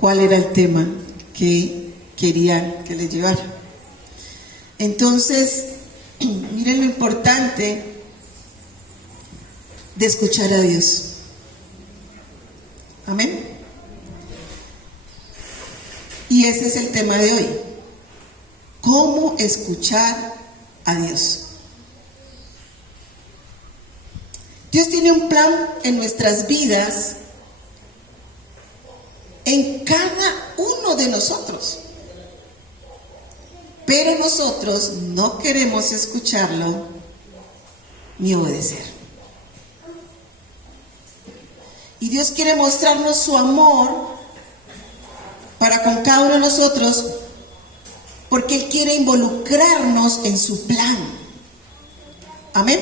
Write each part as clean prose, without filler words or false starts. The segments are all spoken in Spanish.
cuál era el tema que querían que les llevara. Entonces, miren lo importante de escuchar a Dios. Amén. Y ese es el tema de hoy. ¿Cómo escuchar a Dios? Dios tiene un plan en nuestras vidas, en cada uno de nosotros. Pero nosotros no queremos escucharlo ni obedecer. Y Dios quiere mostrarnos su amor para con cada uno de nosotros, porque Él quiere involucrarnos en su plan. Amén.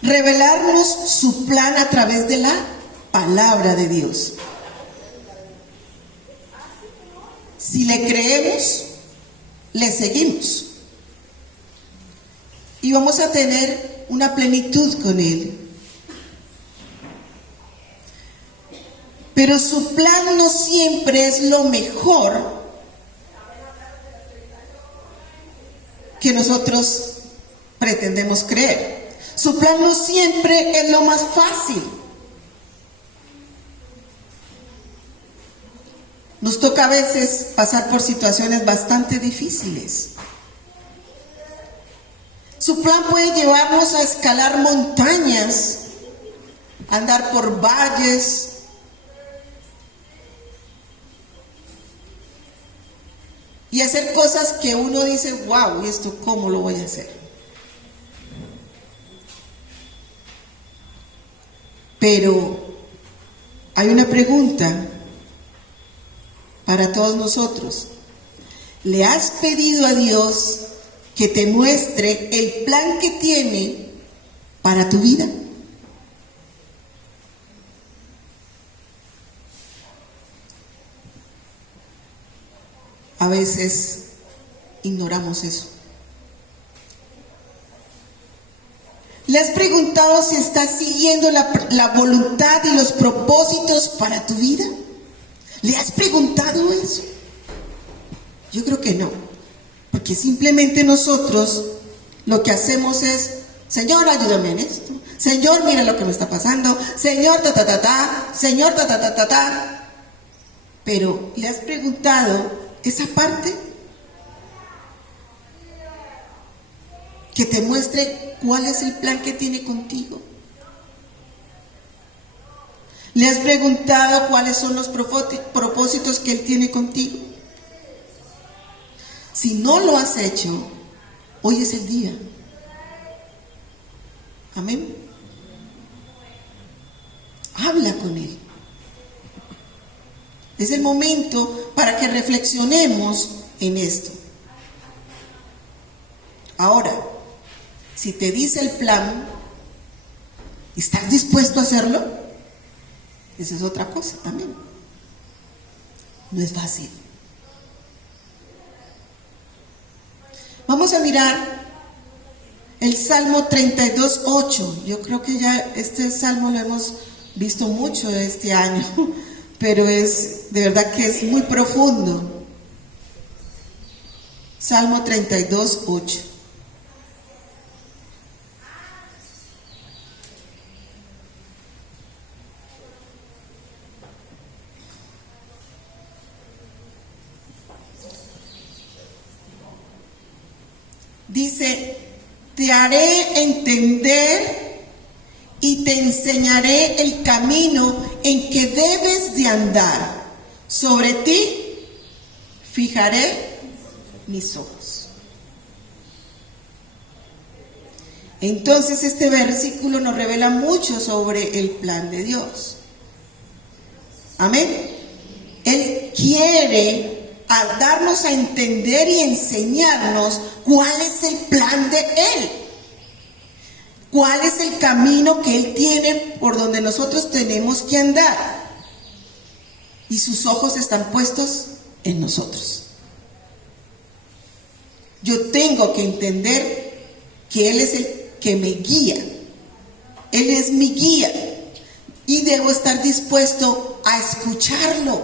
Revelarnos su plan a través de la palabra de Dios. Si le creemos, le seguimos. Y vamos a tener una plenitud con Él. Pero su plan no siempre es lo mejor que nosotros pretendemos creer. Su plan no siempre es lo más fácil. Nos toca a veces pasar por situaciones bastante difíciles. Su plan puede llevarnos a escalar montañas, a andar por valles, y hacer cosas que uno dice, wow, ¿y esto cómo lo voy a hacer? Pero hay una pregunta para todos nosotros. ¿Le has pedido a Dios que te muestre el plan que tiene para tu vida? A veces ignoramos eso. ¿Le has preguntado si estás siguiendo la voluntad y los propósitos para tu vida? ¿Le has preguntado eso? Yo creo que no, porque simplemente nosotros lo que hacemos es, Señor, ayúdame en esto. Señor, mira lo que me está pasando. Señor, Señor, Pero ¿le has preguntado esa parte? Que te muestre cuál es el plan que tiene contigo. ¿Le has preguntado cuáles son los propósitos que Él tiene contigo? Si no lo has hecho, hoy es el día. Amén. Habla con Él. Es el momento para que reflexionemos en esto. Ahora, si te dice el plan, ¿estás dispuesto a hacerlo? Esa es otra cosa también. No es fácil. Vamos a mirar el Salmo 32:8. Yo creo que ya este salmo lo hemos visto mucho este año, pero es de verdad que es muy profundo. Salmo 32:8. Dice, te haré entender y te enseñaré el camino en que debes de andar. Sobre ti fijaré mis ojos. Entonces este versículo nos revela mucho sobre el plan de Dios. Amén. Él quiere darnos a entender y enseñarnos cuál es el plan de Él. ¿Cuál es el camino que Él tiene por donde nosotros tenemos que andar? Y sus ojos están puestos en nosotros. Yo tengo que entender que Él es el que me guía. Él es mi guía. y debo estar dispuesto a escucharlo.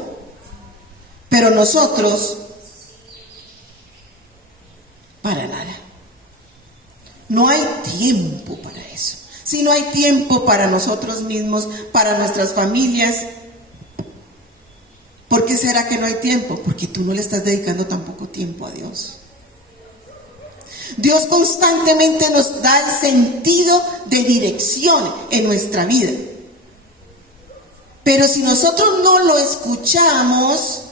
Pero nosotros, para nada. No hay tiempo para eso. Si no hay tiempo para nosotros mismos, para nuestras familias, ¿por qué será que no hay tiempo? Porque tú no le estás dedicando tampoco tiempo a Dios. Dios constantemente nos da el sentido de dirección en nuestra vida. Pero si nosotros no lo escuchamos,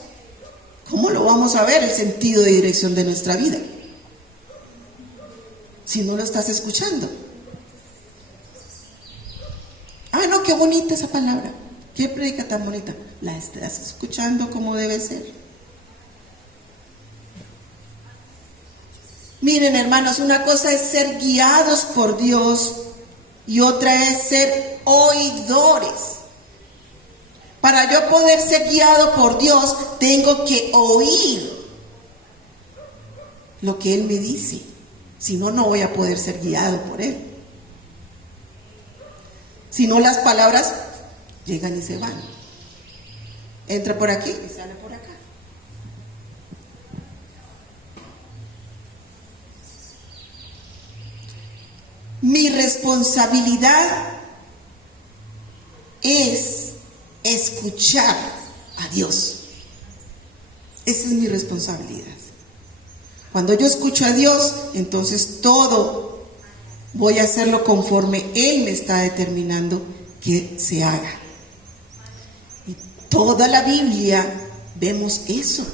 ¿cómo lo vamos a ver el sentido de dirección de nuestra vida? Si no lo estás escuchando. Ah, no, qué bonita esa palabra. Qué predica tan bonita. ¿La estás escuchando como debe ser? Miren, hermanos, una cosa es ser guiados por Dios y otra es ser oidores. Para yo poder ser guiado por Dios, tengo que oír lo que Él me dice. Si no, no voy a poder ser guiado por Él. Si no, las palabras llegan y se van. Entra por aquí y sale por acá. Mi responsabilidad es escuchar a Dios. Esa es mi responsabilidad. Cuando yo escucho a Dios, entonces todo voy a hacerlo conforme Él me está determinando que se haga. Y toda la Biblia vemos eso,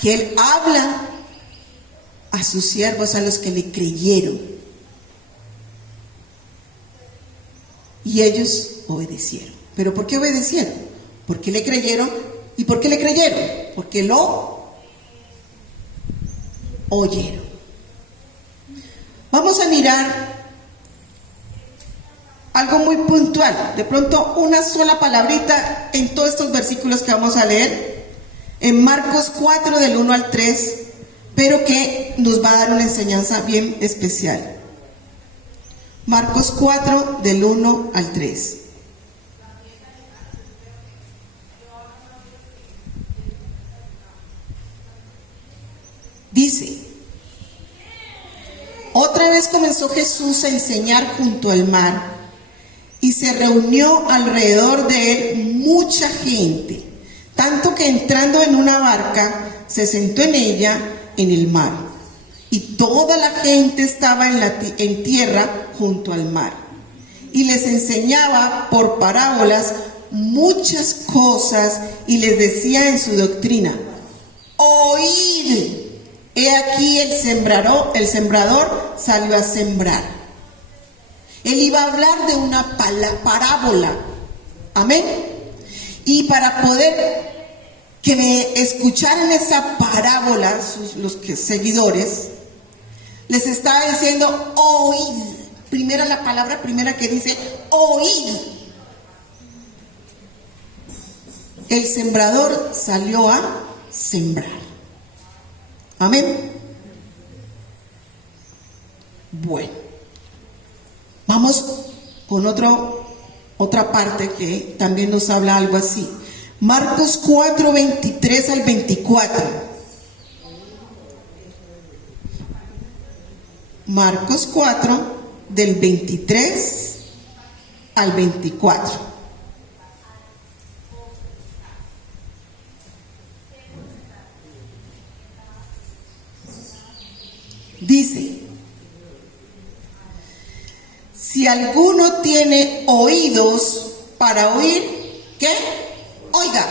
que Él habla a sus siervos, a los que le creyeron. Y ellos obedecieron. ¿Pero por qué obedecieron? Porque le creyeron. ¿Y por qué le creyeron? Porque lo oyeron. Vamos a mirar algo muy puntual. De pronto una sola palabrita en todos estos versículos que vamos a leer. En Marcos 4 del 1 al 3. Pero que nos va a dar una enseñanza bien especial. Marcos 4 del 1 al 3. Dice: otra vez comenzó Jesús a enseñar junto al mar, y se reunió alrededor de él mucha gente, tanto que entrando en una barca, se sentó en ella en el mar. Y toda la gente estaba en tierra junto al mar. Y les enseñaba por parábolas muchas cosas y les decía en su doctrina: oíd, he aquí el sembrador salió a sembrar. Él iba a hablar de una parábola. Amén. Y para poder que me escucharan esa parábola, los seguidores, les estaba diciendo oíd. La palabra primera que dice oíd. El sembrador salió a sembrar. Amén. Bueno, vamos con otra parte que también nos habla algo así. Marcos 4, 23 al 24. Marcos 4, del 23 al 24. Dice: si alguno tiene oídos para oír, ¿qué? Oiga.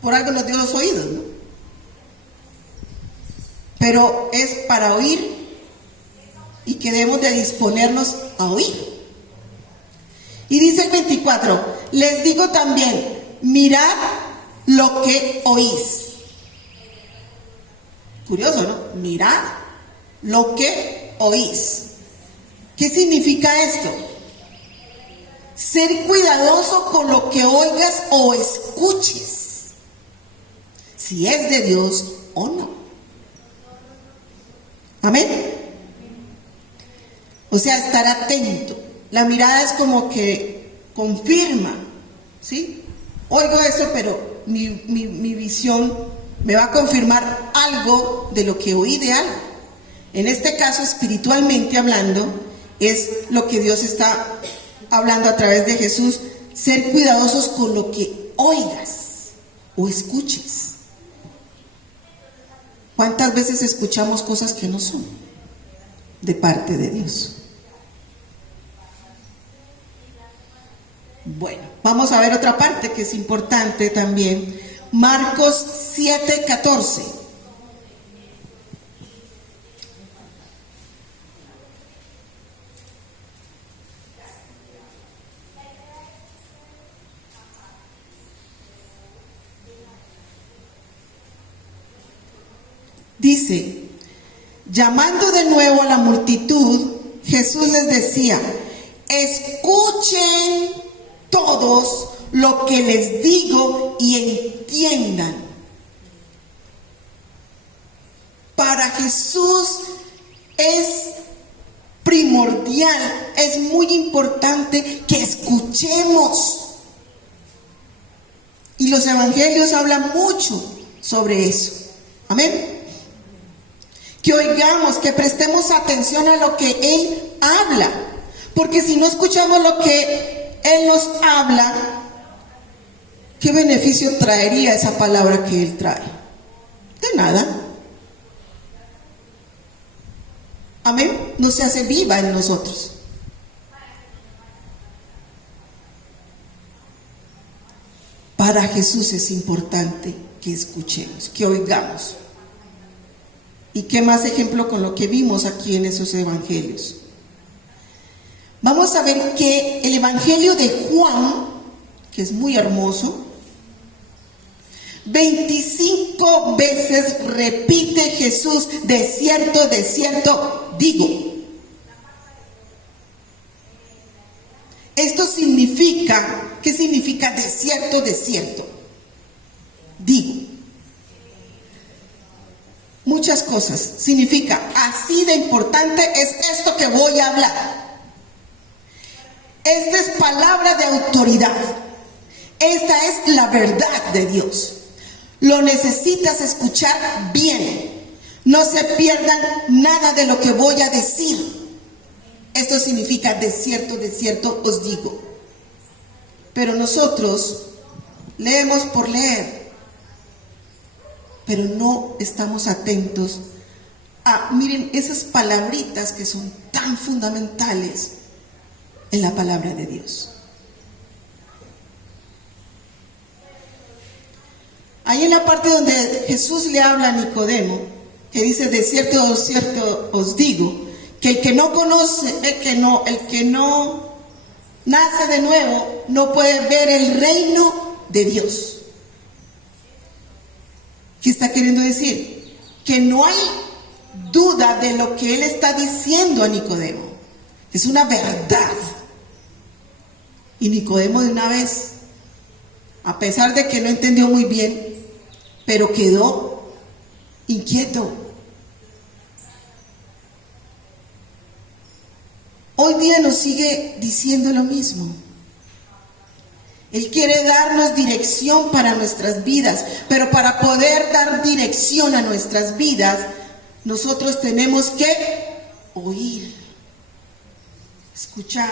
Por algo nos dio los oídos, ¿no? Pero es para oír y que debemos de disponernos a oír. Y dice el 24: les digo también, mirad lo que oís. Curioso, ¿no? Mirad lo que oís. ¿Qué significa esto? Ser cuidadoso con lo que oigas o escuches, si es de Dios o no. Amén. O sea, estar atento. La mirada es como que confirma, ¿sí? Oigo eso, pero mi visión me va a confirmar algo de lo que oí de algo. En este caso, espiritualmente hablando, es lo que Dios está hablando a través de Jesús. Ser cuidadosos con lo que oigas o escuches. ¿Cuántas veces escuchamos cosas que no son de parte de Dios? Bueno, vamos a ver otra parte que es importante también. Marcos 7:14. Dice, llamando de nuevo a la multitud, Jesús les decía, escuchen todos lo que les digo y entiendan. Para Jesús es primordial, es muy importante que escuchemos. Y los evangelios hablan mucho sobre eso. Amén. Que oigamos, que prestemos atención a lo que Él habla. Porque si no escuchamos lo que Él nos habla, ¿qué beneficio traería esa palabra que Él trae? De nada. Amén. No se hace viva en nosotros. Para Jesús es importante que escuchemos, que oigamos. ¿Y qué más ejemplo con lo que vimos aquí en esos evangelios? Vamos a ver que el evangelio de Juan, que es muy hermoso, 25 veces repite Jesús, de cierto digo. Esto significa, ¿qué significa de cierto digo? Muchas cosas. Significa, así de importante es esto que voy a hablar. Esta es palabra de autoridad. Esta es la verdad de Dios. Lo necesitas escuchar bien. No se pierdan nada de lo que voy a decir. Esto significa, de cierto os digo. Pero nosotros leemos por leer, pero no estamos atentos a, miren, esas palabritas que son tan fundamentales en la palabra de Dios. Ahí en la parte donde Jesús le habla a Nicodemo, que dice, de cierto os digo, que el que no conoce, el que no nace de nuevo, no puede ver el reino de Dios. ¿Qué está queriendo decir? Que no hay duda de lo que él está diciendo a Nicodemo. Es una verdad. Y Nicodemo de una vez, a pesar de que no entendió muy bien, pero quedó inquieto. Hoy día nos sigue diciendo lo mismo. Él quiere darnos dirección para nuestras vidas, pero para poder dar dirección a nuestras vidas, nosotros tenemos que oír, escuchar.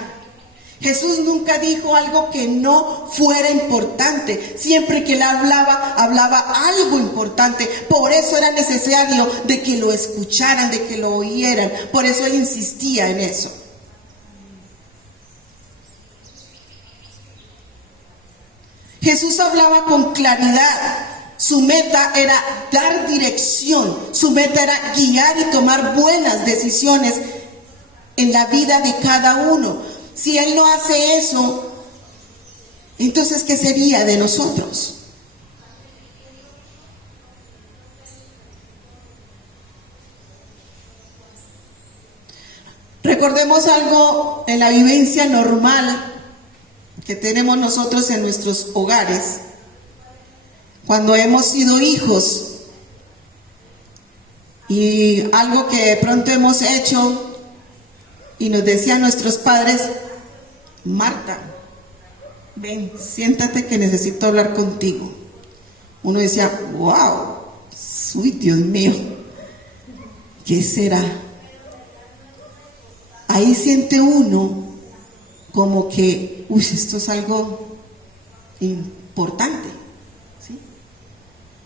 Jesús nunca dijo algo que no fuera importante. Siempre que él hablaba algo importante. Por eso era necesario de que lo escucharan, de que lo oyeran. Por eso él insistía en eso. Jesús hablaba con claridad. Su meta era dar dirección. Su meta era guiar y tomar buenas decisiones en la vida de cada uno. Si Él no hace eso, entonces ¿qué sería de nosotros? Recordemos algo en la vivencia normal que tenemos nosotros en nuestros hogares, cuando hemos sido hijos, y algo que de pronto hemos hecho y nos decían nuestros padres, Marta, ven, siéntate que necesito hablar contigo. Uno decía, wow, uy, Dios mío, ¿qué será? Ahí siente uno como que, uy, esto es algo importante, ¿sí?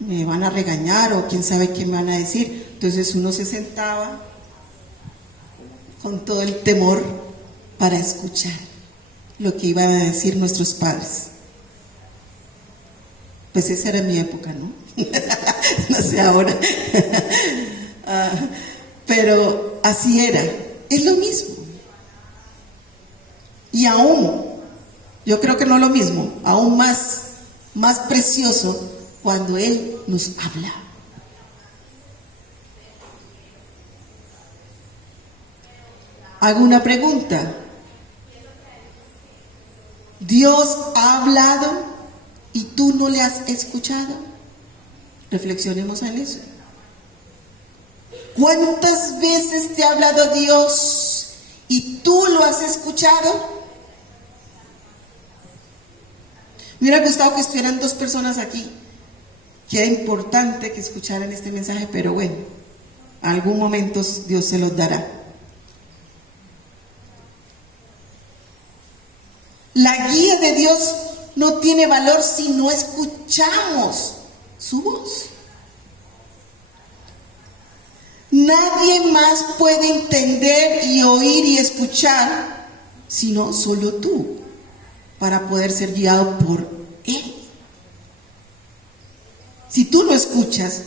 Me van a regañar o quién sabe qué me van a decir. Entonces uno se sentaba con todo el temor para escuchar lo que iban a decir nuestros padres. Pues esa era mi época, ¿no? No sé ahora. Pero así era. Es lo mismo. Y aún, yo creo que no lo mismo, aún más precioso cuando Él nos habla. Hago una pregunta. ¿Dios ha hablado y tú no le has escuchado? Reflexionemos en eso. ¿Cuántas veces te ha hablado Dios y tú lo has escuchado? Me hubiera gustado que estuvieran 2 personas aquí, que era importante que escucharan este mensaje, pero bueno, a algún momento Dios se los dará. La guía de Dios no tiene valor si no escuchamos su voz. Nadie más puede entender y oír y escuchar sino solo tú, para poder ser guiado por Él. Si tú no escuchas,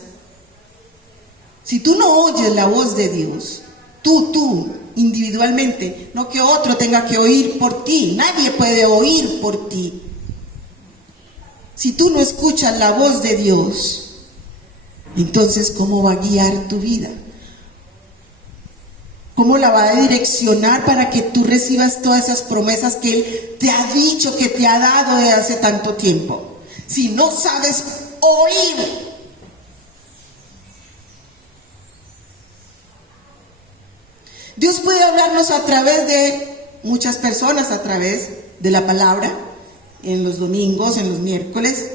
si tú no oyes la voz de Dios, tú individualmente, no que otro tenga que oír por ti, nadie puede oír por ti. Si tú no escuchas la voz de Dios, entonces ¿cómo va a guiar tu vida? ¿Cómo la va a direccionar para que tú recibas todas esas promesas que Él te ha dicho, que te ha dado desde hace tanto tiempo? Si no sabes oír. Dios puede hablarnos a través de muchas personas, a través de la palabra, en los domingos, en los miércoles,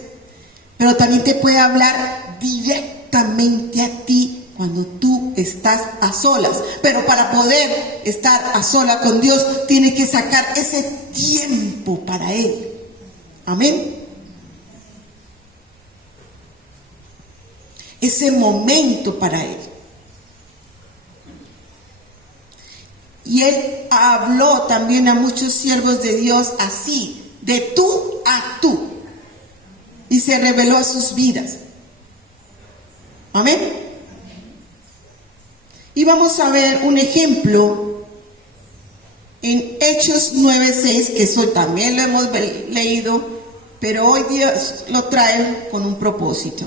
pero también te puede hablar directamente a ti cuando tú estás a solas. Pero para poder estar a sola con Dios, tienes que sacar ese tiempo para Él. Amén. Ese momento para Él. Y Él habló también a muchos siervos de Dios así, de tú a tú. Y se reveló a sus vidas. Amén. Y vamos a ver un ejemplo en Hechos 9:6, que eso también lo hemos leído, pero hoy Dios lo trae con un propósito.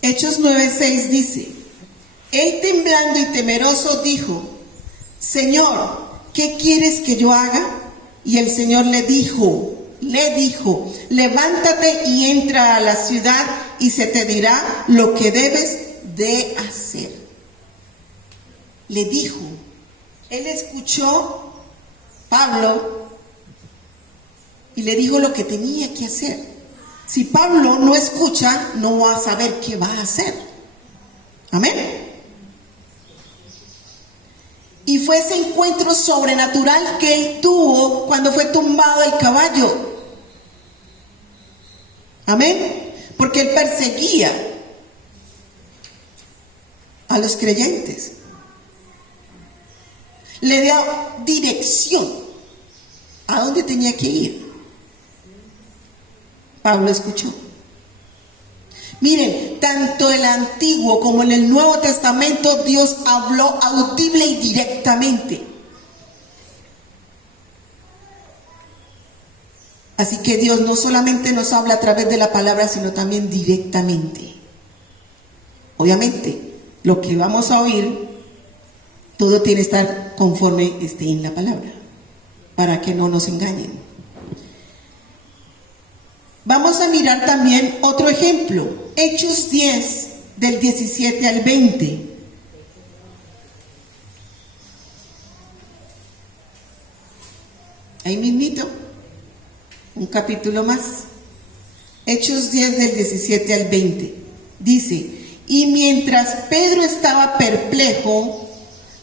Hechos 9:6 dice: Él temblando y temeroso dijo: Señor, ¿qué quieres que yo haga? Y el Señor le dijo, levántate y entra a la ciudad y se te dirá lo que debes de hacer. Le dijo. Él escuchó Pablo y le dijo lo que tenía que hacer. Si Pablo no escucha, no va a saber qué va a hacer. Amén. Y fue ese encuentro sobrenatural que él tuvo cuando fue tumbado del caballo. Amén. Porque él perseguía a los creyentes. Le dio dirección a dónde tenía que ir. Pablo escuchó. Miren, tanto en el Antiguo como en el Nuevo Testamento Dios habló audible y directamente. Así que Dios no solamente nos habla a través de la palabra, sino también directamente. Obviamente, lo que vamos a oír Todo tiene que estar conforme esté en la palabra, para que no nos engañen. Vamos a mirar también otro ejemplo, Hechos 10, del 17 al 20. Ahí mismito, un capítulo más. Hechos 10 del 17 al 20. Dice, y mientras Pedro estaba perplejo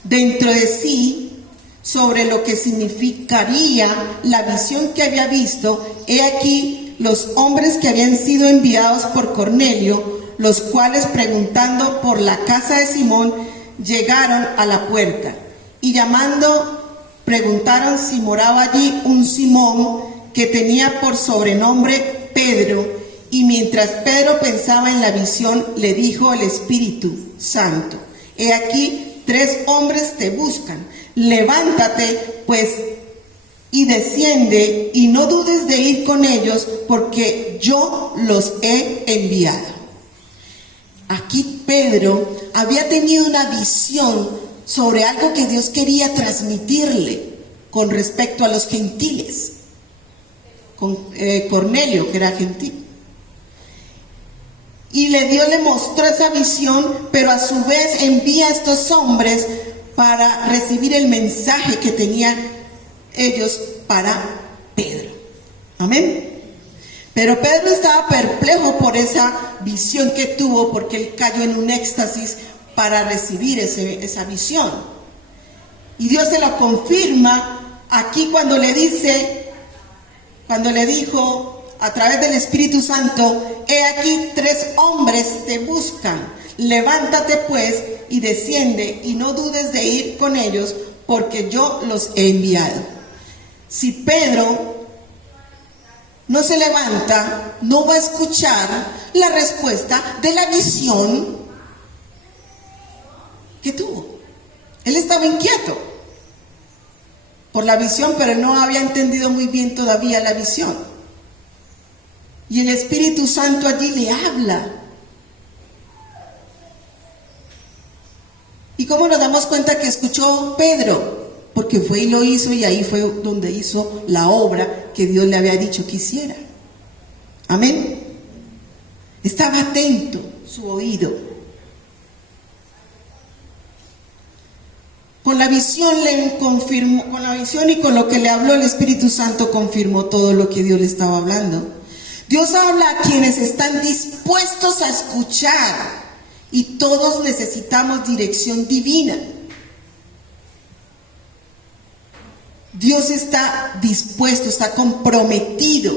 dentro de sí sobre lo que significaría la visión que había visto, he aquí los hombres que habían sido enviados por Cornelio, los cuales preguntando por la casa de Simón, llegaron a la puerta, y llamando, preguntaron si moraba allí un Simón que tenía por sobrenombre Pedro, y mientras Pedro pensaba en la visión, le dijo el Espíritu Santo, he aquí 3 hombres te buscan, levántate pues y desciende y no dudes de ir con ellos, porque yo los he enviado. Aquí Pedro había tenido una visión sobre algo que Dios quería transmitirle con respecto a los gentiles, con Cornelio, que era gentil. Y le mostró esa visión, pero a su vez envía a estos hombres para recibir el mensaje que tenían ellos para Pedro. Amén. Pero Pedro estaba perplejo por esa visión que tuvo, porque él cayó en un éxtasis para recibir esa visión. Y Dios se lo confirma aquí cuando le dijo a través del Espíritu Santo, he aquí 3 hombres te buscan, levántate pues y desciende y no dudes de ir con ellos, porque yo los he enviado. Si Pedro no se levanta, no va a escuchar la respuesta de la visión que tuvo. Él estaba inquieto por la visión, pero no había entendido muy bien todavía la visión. Y el Espíritu Santo allí le habla. ¿Y cómo nos damos cuenta que escuchó Pedro? Porque fue y lo hizo, y ahí fue donde hizo la obra que Dios le había dicho que hiciera. Amén. Estaba atento su oído. Con la visión le confirmó, con la visión y con lo que le habló el Espíritu Santo confirmó todo lo que Dios le estaba hablando. Dios habla a quienes están dispuestos a escuchar, y todos necesitamos dirección divina. Dios está dispuesto, está comprometido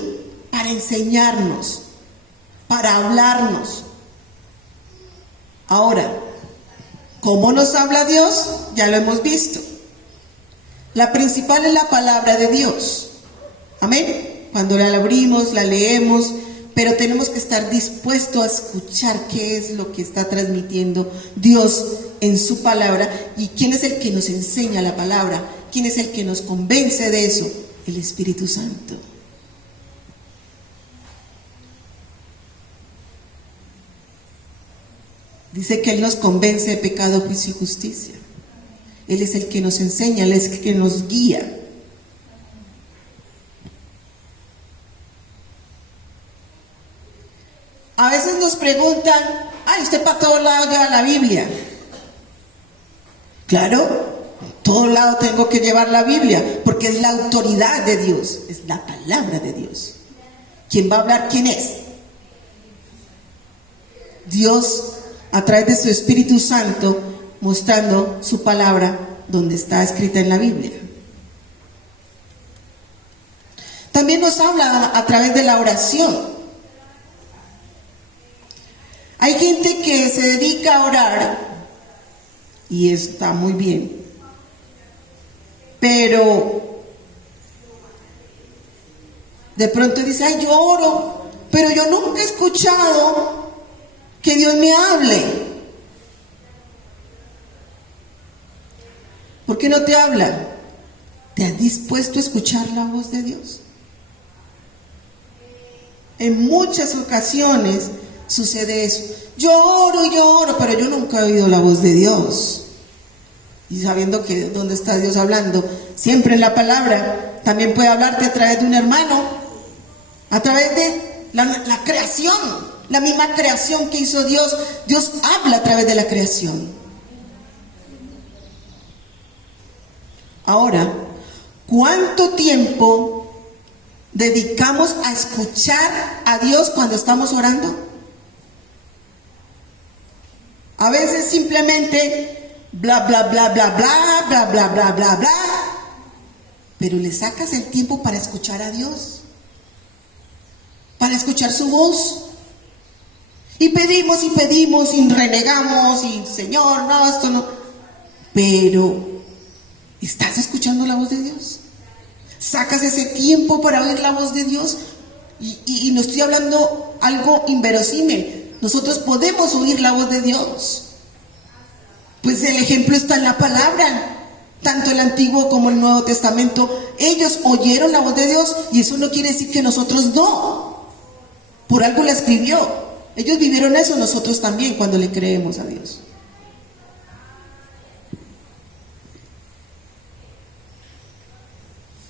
para enseñarnos, para hablarnos. Ahora, ¿cómo nos habla Dios? Ya lo hemos visto. La principal es la palabra de Dios. Amén. Cuando la abrimos, la leemos, pero tenemos que estar dispuestos a escuchar qué es lo que está transmitiendo Dios en su palabra, y quién es el que nos enseña la palabra, quién es el que nos convence de eso, el Espíritu Santo. Dice que Él nos convence de pecado, juicio y justicia. Él es el que nos enseña, Él es el que nos guía. A veces nos preguntan, ay, usted para todos lados lleva la Biblia. Claro, todo lado tengo que llevar la Biblia, porque es la autoridad de Dios, es la palabra de Dios. ¿Quién va a hablar? ¿Quién es? Dios, a través de su Espíritu Santo, mostrando su palabra donde está escrita en la Biblia. También nos habla a través de la oración. Hay gente que se dedica a orar, y está muy bien, pero de pronto dice, ay, yo oro, pero yo nunca he escuchado que Dios me hable. ¿Por qué no te habla? ¿Te has dispuesto a escuchar la voz de Dios? En muchas ocasiones sucede eso. Yo oro, pero yo nunca he oído la voz de Dios. y sabiendo que dónde está Dios hablando, siempre en la palabra, también puede hablarte a través de un hermano, a través de la creación, la misma creación que hizo Dios. Dios habla a través de la creación. Ahora, ¿cuánto tiempo dedicamos a escuchar a Dios cuando estamos orando? A veces simplemente bla, bla, bla, bla, bla, bla, bla, bla, bla, bla. Pero le sacas el tiempo para escuchar a Dios, para escuchar su voz. Y pedimos y renegamos y Señor, no, esto no. Pero, ¿estás escuchando la voz de Dios? ¿Sacas ese tiempo para oír la voz de Dios? Y no estoy hablando algo inverosímil. Nosotros podemos oír la voz de Dios. Pues el ejemplo está en la palabra. Tanto el Antiguo como el Nuevo Testamento, ellos oyeron la voz de Dios, y eso no quiere decir que nosotros no. Por algo la escribió. Ellos vivieron eso, nosotros también, cuando le creemos a Dios.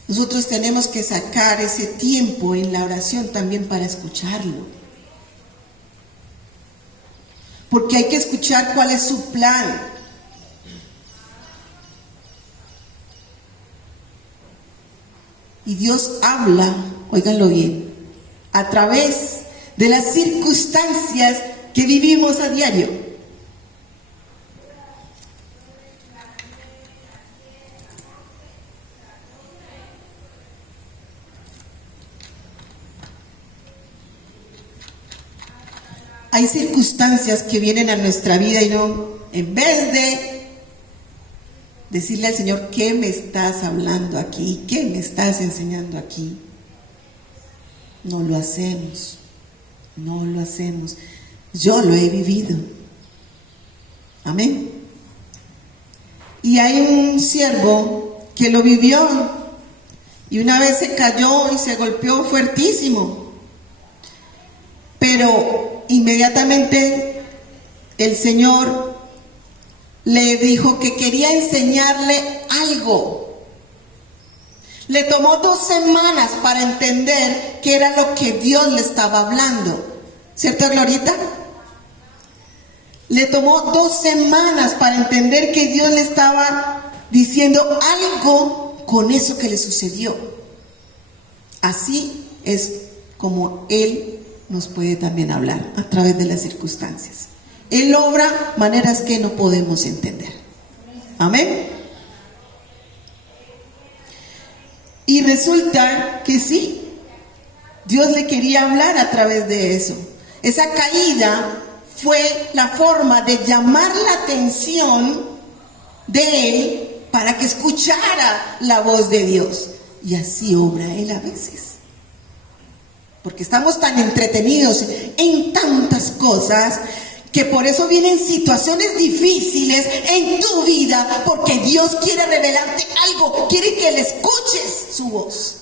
Nosotros tenemos que sacar ese tiempo en la oración también para escucharlo. Porque hay que escuchar cuál es su plan. Y Dios habla, óiganlo bien, a través de las circunstancias que vivimos a diario. Hay circunstancias que vienen a nuestra vida y no, en vez de decirle al Señor, ¿qué me estás hablando aquí? ¿Qué me estás enseñando aquí? No lo hacemos, no lo hacemos. Yo lo he vivido. Amén. Y hay un siervo que lo vivió y una vez se cayó y se golpeó fuertísimo. Pero inmediatamente el Señor le dijo que quería enseñarle algo. Le tomó 2 semanas para entender qué era lo que Dios le estaba hablando. ¿Cierto, Glorita? Le tomó 2 semanas para entender que Dios le estaba diciendo algo con eso que le sucedió. Así es como Él nos puede también hablar, a través de las circunstancias. Él obra maneras que no podemos entender. Amén. Y resulta que sí, Dios le quería hablar a través de eso. Esa caída fue la forma de llamar la atención de él para que escuchara la voz de Dios. Y así obra Él a veces. Porque estamos tan entretenidos en tantas cosas que por eso vienen situaciones difíciles en tu vida, porque Dios quiere revelarte algo, quiere que le escuches su voz.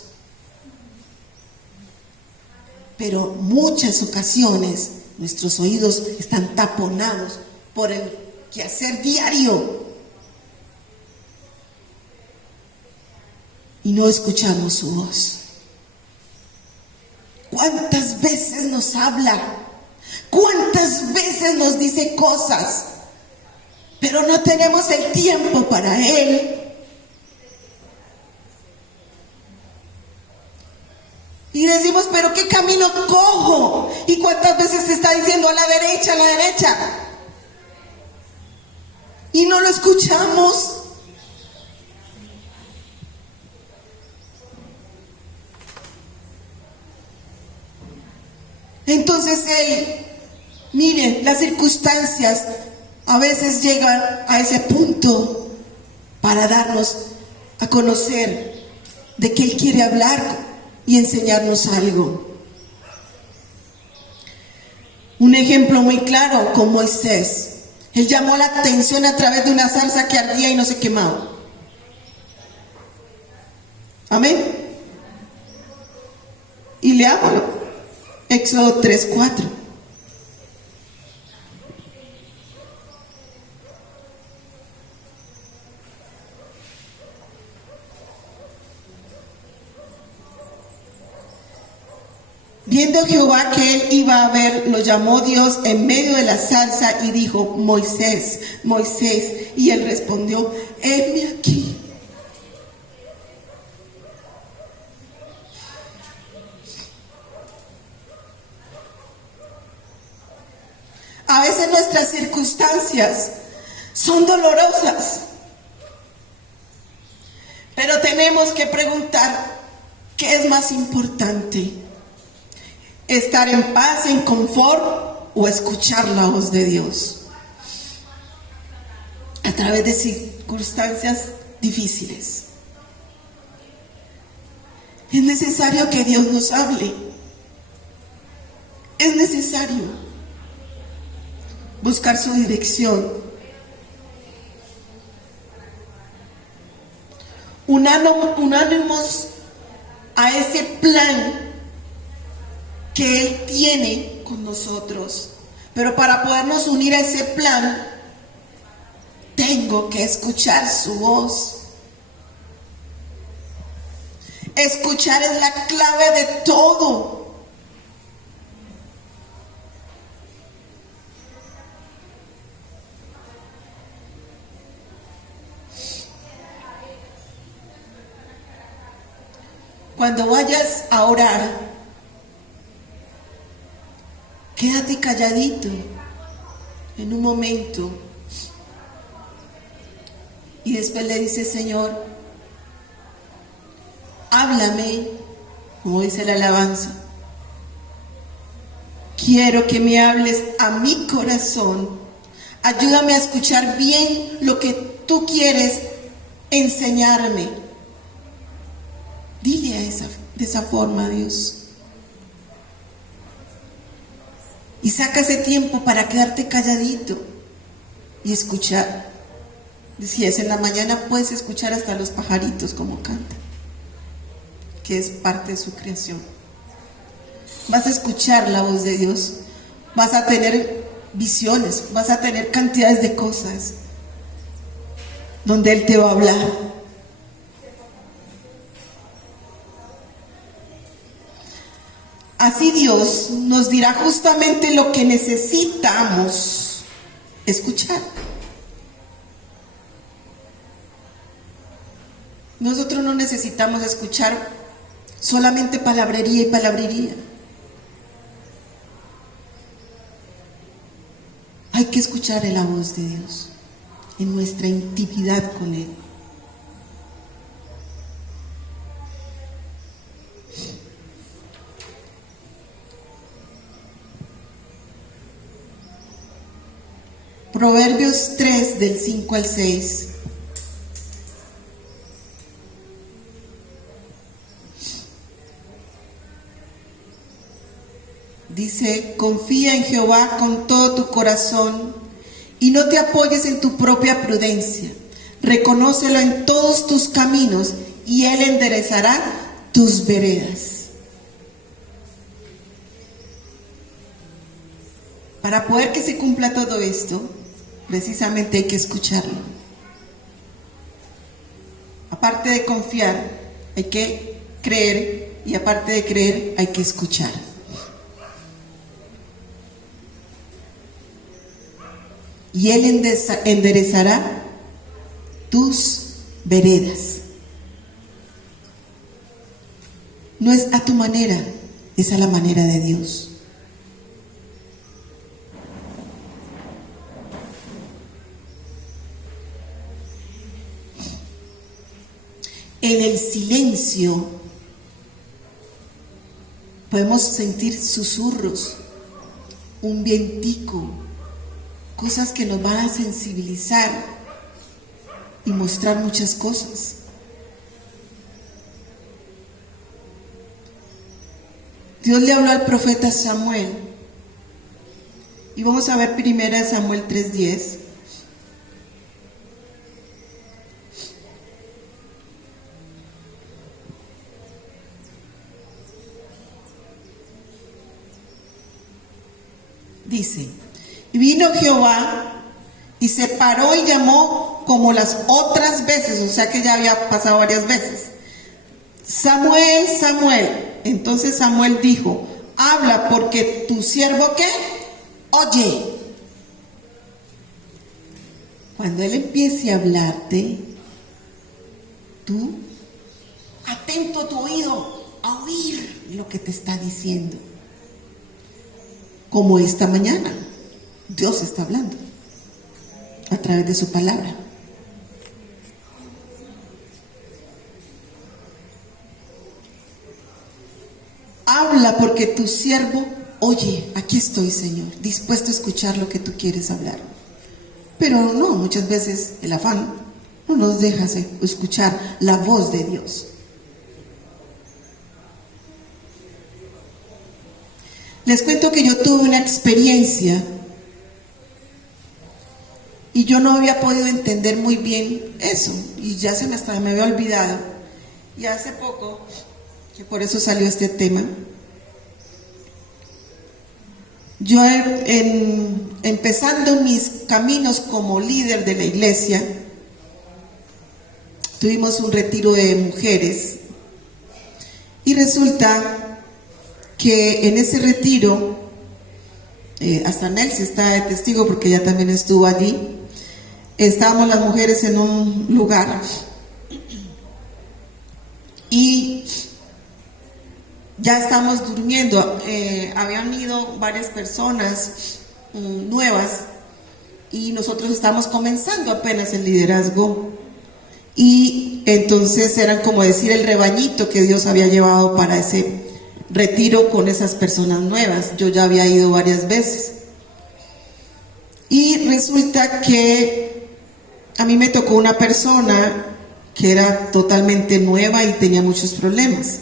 Pero muchas ocasiones nuestros oídos están taponados por el quehacer diario y no escuchamos su voz. ¿Cuántas veces nos habla? ¿Cuántas veces nos dice cosas? Pero no tenemos el tiempo para Él. Y decimos, pero ¿qué camino cojo? ¿Y cuántas veces te está diciendo a la derecha, a la derecha? Y no lo escuchamos. Entonces mire, las circunstancias a veces llegan a ese punto para darnos a conocer de que Él quiere hablar y enseñarnos algo. Un ejemplo muy claro con Moisés. Él llamó la atención a través de una zarza que ardía y no se quemaba. Amén. Y leámoslo. Éxodo 3:4. Viendo Jehová que él iba a ver, lo llamó Dios en medio de la zarza y dijo: Moisés, Moisés. Y él respondió: heme aquí. A veces nuestras circunstancias son dolorosas, pero tenemos que preguntar: ¿qué es más importante? ¿Estar en paz, en confort, o escuchar la voz de Dios a través de circunstancias difíciles? Es necesario que Dios nos hable. Es necesario buscar su dirección. Unánimos a ese plan que Él tiene con nosotros. Pero para podernos unir a ese plan, tengo que escuchar su voz. Escuchar es la clave de todo. Cuando vayas a orar, quédate calladito en un momento y después le dices: Señor, háblame, como dice la alabanza. Quiero que me hables a mi corazón. Ayúdame a escuchar bien lo que tú quieres enseñarme. Dile de esa forma a Dios. Y saca ese tiempo para quedarte calladito y escuchar. Si es en la mañana, puedes escuchar hasta los pajaritos como cantan, que es parte de su creación. Vas a escuchar la voz de Dios. Vas a tener visiones, vas a tener cantidades de cosas donde Él te va a hablar. Así Dios nos dirá justamente lo que necesitamos escuchar. Nosotros no necesitamos escuchar solamente palabrería y palabrería. Hay que escuchar la voz de Dios en nuestra intimidad con Él. Proverbios 3, del 5 al 6. Dice: confía en Jehová con todo tu corazón y no te apoyes en tu propia prudencia. Reconócelo en todos tus caminos y Él enderezará tus veredas. Para poder que se cumpla todo esto, precisamente hay que escucharlo. Aparte de confiar, hay que creer, y aparte de creer, hay que escuchar. Y Él enderezará tus veredas. No es a tu manera, es a la manera de Dios. En el silencio podemos sentir susurros, un vientico, cosas que nos van a sensibilizar y mostrar muchas cosas. Dios le habló al profeta Samuel, y vamos a ver 1 Samuel 3:10. Dice: y vino Jehová y se paró y llamó como las otras veces, o sea que ya había pasado varias veces: Samuel, Samuel. Entonces Samuel dijo: habla porque tu siervo ¿qué? Oye. Cuando Él empiece a hablarte, tú, atento tu oído a oír lo que te está diciendo. Como esta mañana, Dios está hablando a través de su palabra. Habla porque tu siervo, oye, aquí estoy, Señor, dispuesto a escuchar lo que tú quieres hablar. Pero no, muchas veces el afán no nos deja escuchar la voz de Dios. Les cuento que yo tuve una experiencia y yo no había podido entender muy bien eso, y ya hasta me había olvidado. Y hace poco, que por eso salió este tema, yo empezando mis caminos como líder de la iglesia, tuvimos un retiro de mujeres y resulta que en ese retiro, hasta Nelson está de testigo porque ella también estuvo allí, estábamos las mujeres en un lugar y ya estamos durmiendo. Habían ido varias personas nuevas y nosotros estamos comenzando apenas el liderazgo, y entonces eran como decir el rebañito que Dios había llevado para ese retiro con esas personas nuevas. Yo ya había ido varias veces y resulta que a mí me tocó una persona que era totalmente nueva y tenía muchos problemas.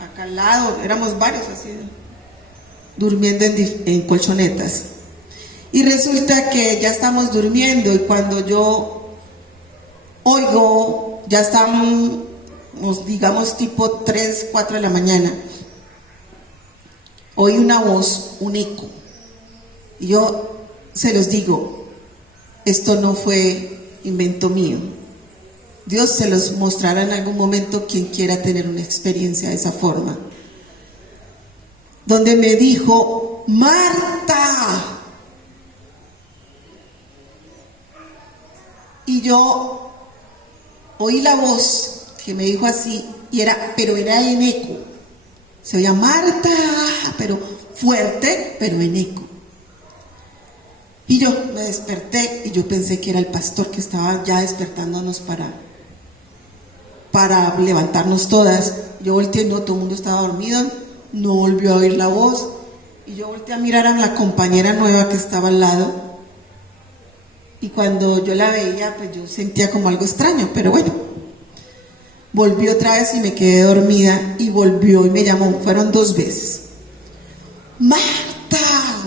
Acá al lado, éramos varios así, durmiendo en colchonetas. Y resulta que ya estamos durmiendo y cuando yo oigo, ya estamos, digamos, tipo 3, 4 de la mañana, oí una voz, un eco. Y yo se los digo, esto no fue invento mío. Dios se los mostrará en algún momento quien quiera tener una experiencia de esa forma. Donde me dijo, Marta. Y yo oí la voz que me dijo así, pero era en eco. Se oía Marta, pero fuerte, pero en eco. Y yo me desperté y yo pensé que era el pastor que estaba ya despertándonos para levantarnos todas. Yo volteé, no, todo el mundo estaba dormido, no volvió a oír la voz. Y yo volteé a mirar a la compañera nueva que estaba al lado. Y cuando yo la veía, pues yo sentía como algo extraño, pero bueno. Volvió otra vez y me quedé dormida y volvió y me llamó. Fueron 2 veces. Marta,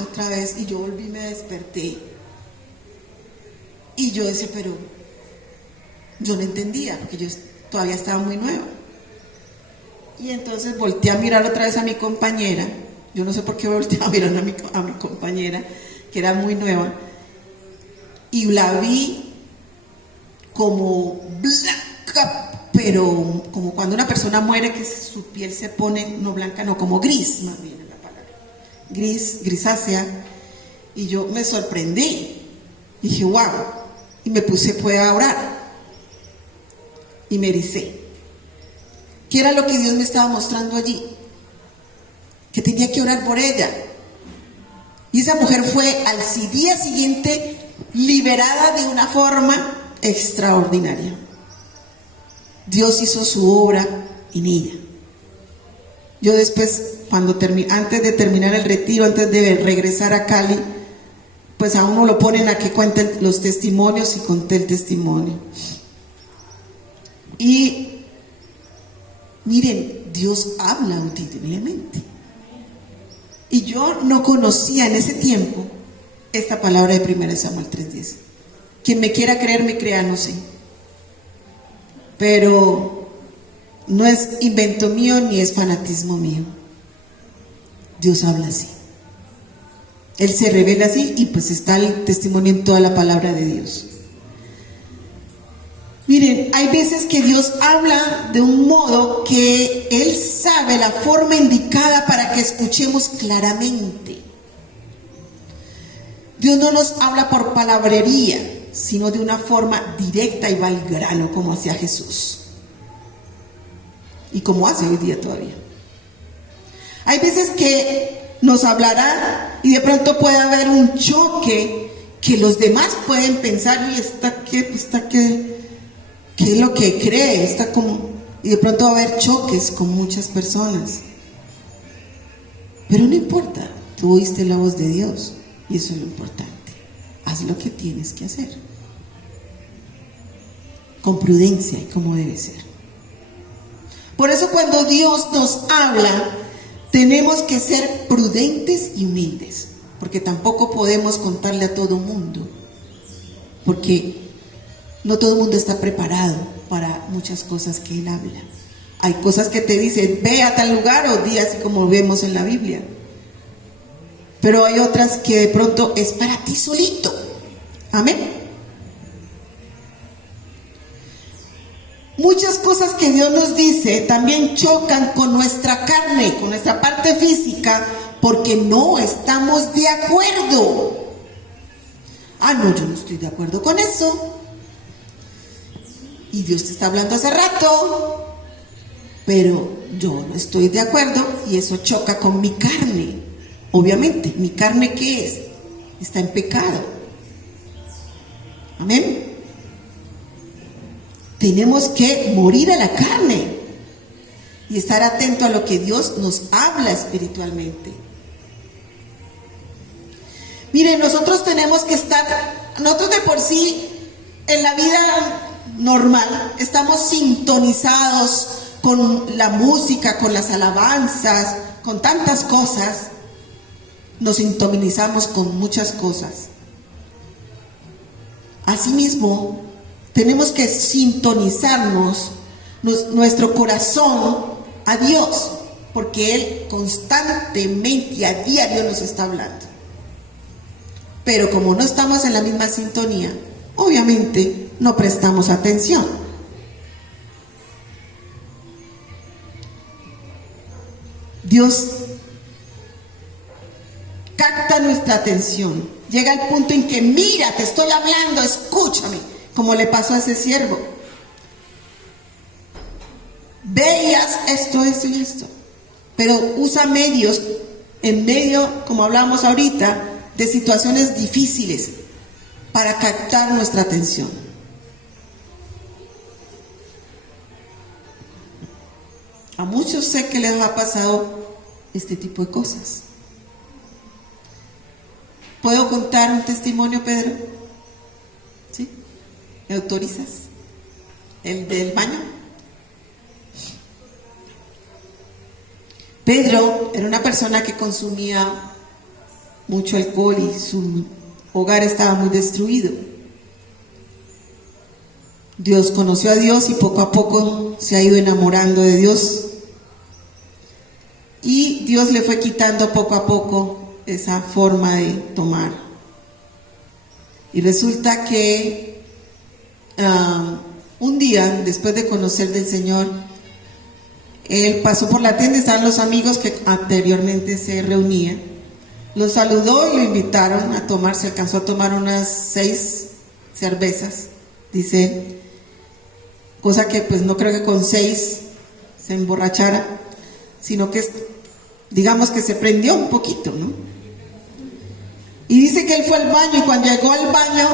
otra vez. Y yo volví y me desperté. Y yo decía, pero yo no entendía, porque yo todavía estaba muy nueva. Y entonces volteé a mirar otra vez a mi compañera. Yo no sé por qué volteé a mirar a mi compañera, que era muy nueva. Y la vi como blanca, pero como cuando una persona muere, que su piel se pone, no blanca, no, como gris, más bien es la palabra. Grisácea. Y yo me sorprendí. Dije, wow. Y me puse pues a orar. Y me ericé. ¿Qué era lo que Dios me estaba mostrando allí? Que tenía que orar por ella. Y esa mujer fue al día siguiente liberada de una forma extraordinaria. Dios hizo su obra en ella. Yo después, antes de terminar el retiro, antes de regresar a Cali, pues a uno lo ponen a que cuenten los testimonios, y conté el testimonio. Y miren, Dios habla audiblemente. Y yo no conocía en ese tiempo esta palabra de 1 Samuel 3:10. Quien me quiera creer, me crea, no sé. Pero no es invento mío ni es fanatismo mío. Dios habla así. Él se revela así y pues está el testimonio en toda la palabra de Dios. Miren, hay veces que Dios habla de un modo que Él sabe la forma indicada para que escuchemos claramente. Dios no nos habla por palabrería, sino de una forma directa y va al grano, como hacía Jesús. Y como hace hoy día todavía. Hay veces que nos hablará y de pronto puede haber un choque que los demás pueden pensar, y ¿qué es lo que cree? Y de pronto va a haber choques con muchas personas. Pero no importa, tú oíste la voz de Dios y eso es lo importante. Haz lo que tienes que hacer. Con prudencia y como debe ser. Por eso cuando Dios nos habla, tenemos que ser prudentes y humildes. Porque tampoco podemos contarle a todo mundo. Porque no todo el mundo está preparado para muchas cosas que Él habla. Hay cosas que te dicen, ve a tal lugar o di, así como vemos en la Biblia. Pero hay otras que de pronto es para ti solito. Amén. Muchas cosas que Dios nos dice también chocan con nuestra carne, con nuestra parte física, porque no estamos de acuerdo. No, yo no estoy de acuerdo con eso. Y Dios te está hablando hace rato, pero yo no estoy de acuerdo y eso choca con mi carne. Obviamente, ¿mi carne qué es? Está en pecado. Amén. Tenemos que morir a la carne y estar atento a lo que Dios nos habla espiritualmente. Miren, nosotros tenemos que nosotros de por sí, en la vida normal, estamos sintonizados con la música, con las alabanzas, con tantas cosas. Nos sintonizamos con muchas cosas. Asimismo, tenemos que sintonizarnos nuestro corazón a Dios, porque Él constantemente y a diario nos está hablando. Pero como no estamos en la misma sintonía, obviamente no prestamos atención. Dios capta nuestra atención. Llega al punto en que, mira, te estoy hablando, escúchame, como le pasó a ese siervo. Veías esto y esto. Pero usa medios, en medio, como hablamos ahorita, de situaciones difíciles para captar nuestra atención. A muchos sé que les ha pasado este tipo de cosas. ¿Puedo contar un testimonio, Pedro? ¿Sí? ¿Me autorizas? ¿El del baño? Pedro era una persona que consumía mucho alcohol y su hogar estaba muy destruido. Dios conoció a Dios y poco a poco se ha ido enamorando de Dios. Y Dios le fue quitando poco a poco esa forma de tomar. Y resulta que un día, después de conocer del Señor, él pasó por la tienda, estaban los amigos que anteriormente se reunían. Los saludó y lo invitaron a tomar, se alcanzó a tomar unas 6 cervezas, dice él. Cosa que pues no creo que con 6 se emborrachara, sino que digamos que se prendió un poquito, ¿no? Y dice que él fue al baño y cuando llegó al baño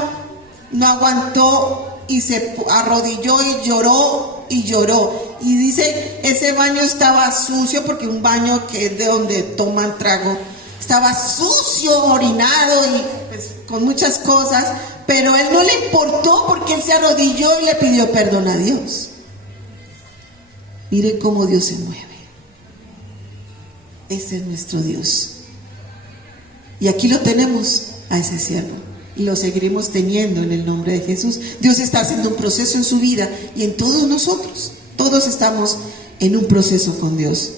no aguantó y se arrodilló y lloró y lloró. Y dice, ese baño estaba sucio porque un baño que es de donde toman trago, estaba sucio, orinado y pues, con muchas cosas, pero a él no le importó porque él se arrodilló y le pidió perdón a Dios. Mire cómo Dios se mueve. Ese es nuestro Dios. Y aquí lo tenemos a ese siervo y lo seguiremos teniendo en el nombre de Jesús. Dios está haciendo un proceso en su vida y en todos nosotros. Todos estamos en un proceso con Dios.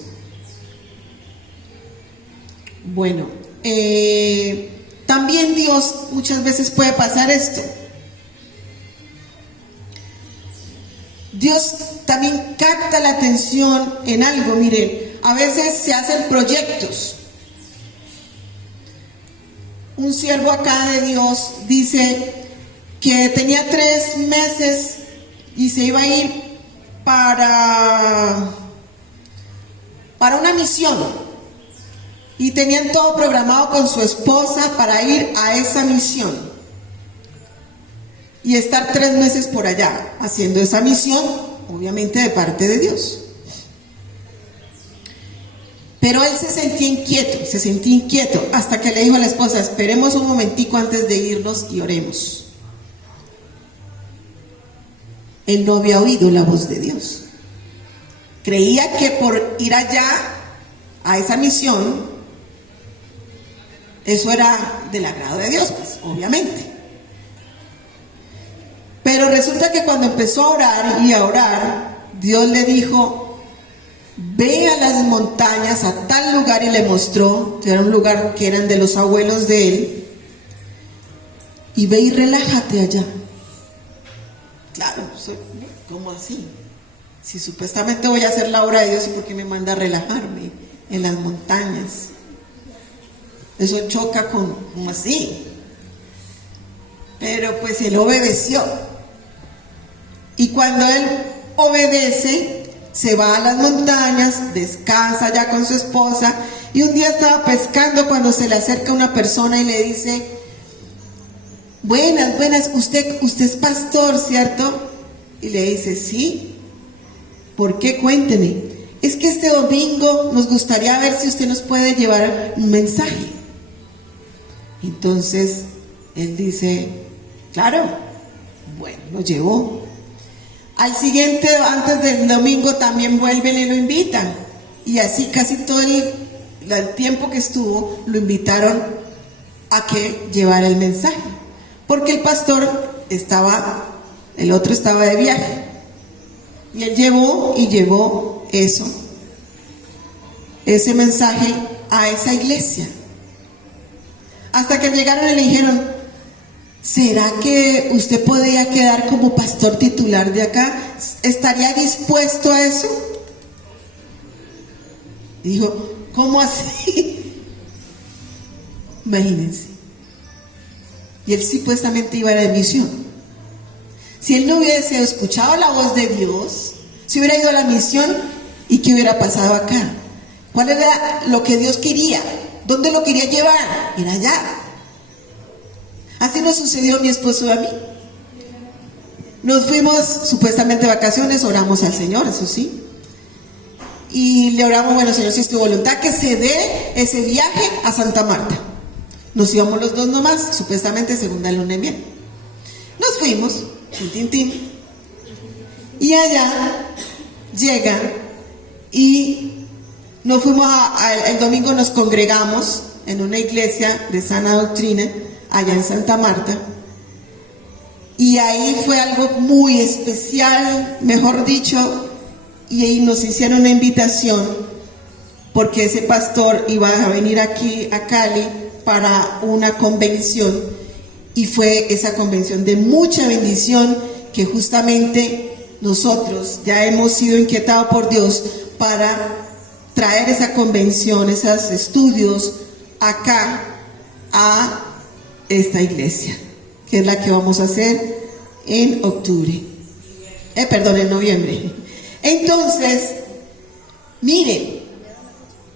Bueno, también Dios muchas veces puede pasar esto. Dios también capta la atención en algo. Miren, a veces se hacen proyectos. Un siervo acá de Dios dice que tenía 3 meses y se iba a ir para una misión, y tenían todo programado con su esposa para ir a esa misión y estar 3 meses por allá haciendo esa misión, obviamente de parte de Dios. Pero él se sentía inquieto, hasta que le dijo a la esposa: esperemos un momentico antes de irnos y oremos. Él no había oído la voz de Dios. Creía que por ir allá a esa misión, eso era del agrado de Dios, pues, obviamente. Pero resulta que cuando empezó a orar y a orar, Dios le dijo: ve a las montañas, a tal lugar, y le mostró que era un lugar que eran de los abuelos de él, y ve y relájate allá. Claro, ¿cómo así? Si supuestamente voy a hacer la obra de Dios, ¿y por qué me manda a relajarme en las montañas? Eso choca con, ¿cómo así? Pero pues él obedeció. Y cuando él obedece, se va a las montañas, descansa ya con su esposa, y un día estaba pescando cuando se le acerca una persona y le dice: buenas, usted es pastor, ¿cierto? Y le dice: sí. ¿Por qué? Cuénteme. Es que este domingo nos gustaría ver si usted nos puede llevar un mensaje. Entonces él dice: claro. Bueno, lo llevó. Al siguiente, antes del domingo, también vuelven y lo invitan. Y así casi todo el tiempo que estuvo, lo invitaron a que llevara el mensaje. Porque el pastor el otro estaba de viaje. Y él llevó ese mensaje a esa iglesia. Hasta que llegaron y le dijeron: ¿será que usted podría quedar como pastor titular de acá? ¿Estaría dispuesto a eso? Dijo: ¿cómo así? Imagínense. Y él supuestamente iba a la misión. Si él no hubiese escuchado la voz de Dios, si hubiera ido a la misión, ¿y qué hubiera pasado acá? ¿Cuál era lo que Dios quería? ¿Dónde lo quería llevar? Era allá. Así nos sucedió a mi esposo y a mí. Nos fuimos supuestamente de vacaciones, oramos al Señor, eso sí. Y le oramos: bueno, Señor, si es tu voluntad, que se dé ese viaje a Santa Marta. Nos íbamos los dos nomás, supuestamente segunda luna de miel. Nos fuimos, y allá llega, y nos fuimos el domingo nos congregamos en una iglesia de sana doctrina allá en Santa Marta, y ahí fue algo muy especial, mejor dicho, y ahí nos hicieron una invitación porque ese pastor iba a venir aquí a Cali para una convención, y fue esa convención de mucha bendición, que justamente nosotros ya hemos sido inquietados por Dios para traer esa convención, esos estudios acá a esta iglesia, que es la que vamos a hacer en en noviembre. Entonces, miren,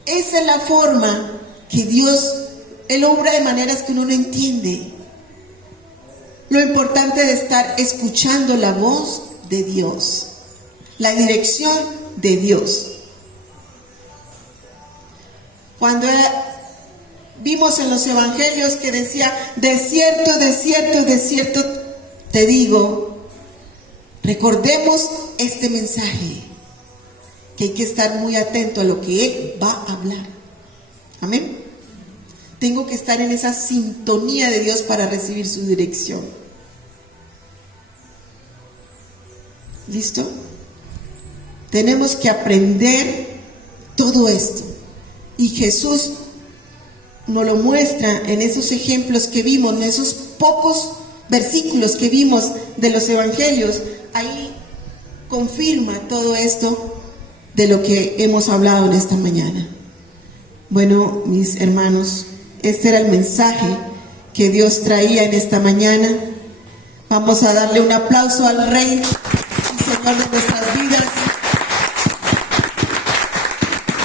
esa es la forma que Dios, Él obra de maneras que uno no entiende. Lo importante de estar escuchando la voz de Dios, la dirección de Dios. Cuando vimos en los evangelios que decía: de cierto, de cierto, de cierto te digo, recordemos este mensaje, que hay que estar muy atento a lo que Él va a hablar. Amén. Tengo que estar en esa sintonía de Dios para recibir su dirección. ¿Listo? Tenemos que aprender todo esto. Y Jesús nos lo muestra en esos ejemplos que vimos, en esos pocos versículos que vimos de los evangelios. Ahí confirma todo esto de lo que hemos hablado en esta mañana. Bueno, mis hermanos, este era el mensaje que Dios traía en esta mañana. Vamos a darle un aplauso al Rey y Señor de nuestras vidas.